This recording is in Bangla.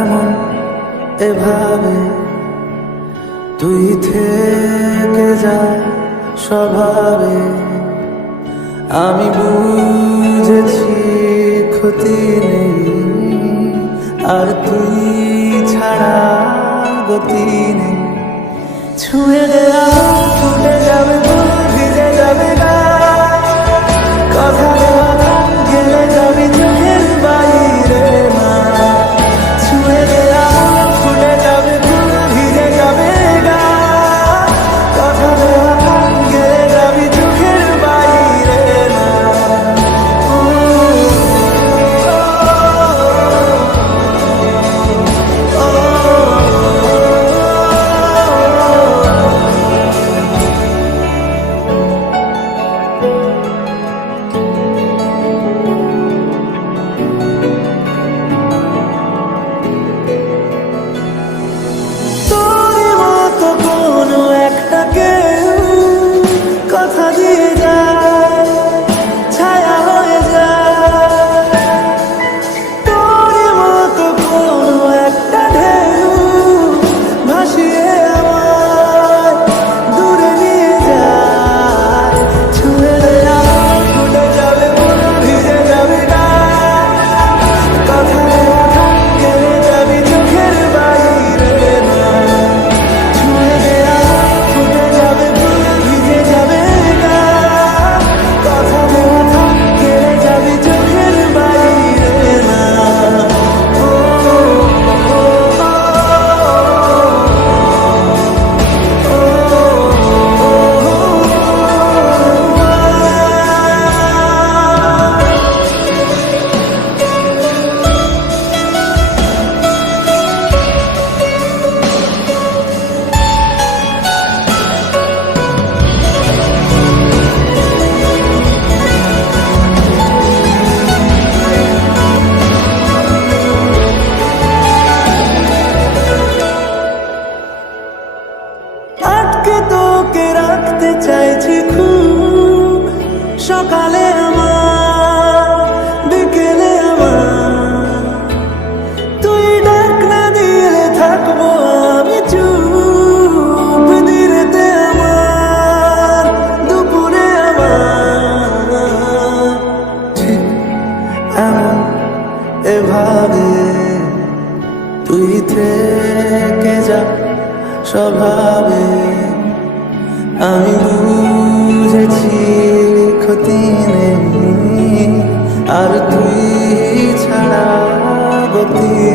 এমন এভাবে তুই থেকে যা স্বভাবে। আমি বুঝেছি ক্ষতি নেই, আর তুই ছাড়া গতি নেই। ছুঁয়ে দেওয়া ফুটে যাবে তো ভিজে যাবে না। স্বভাবে আমি বুঝেছি ক্ষতি নেই আর তুই ছাড়া গতি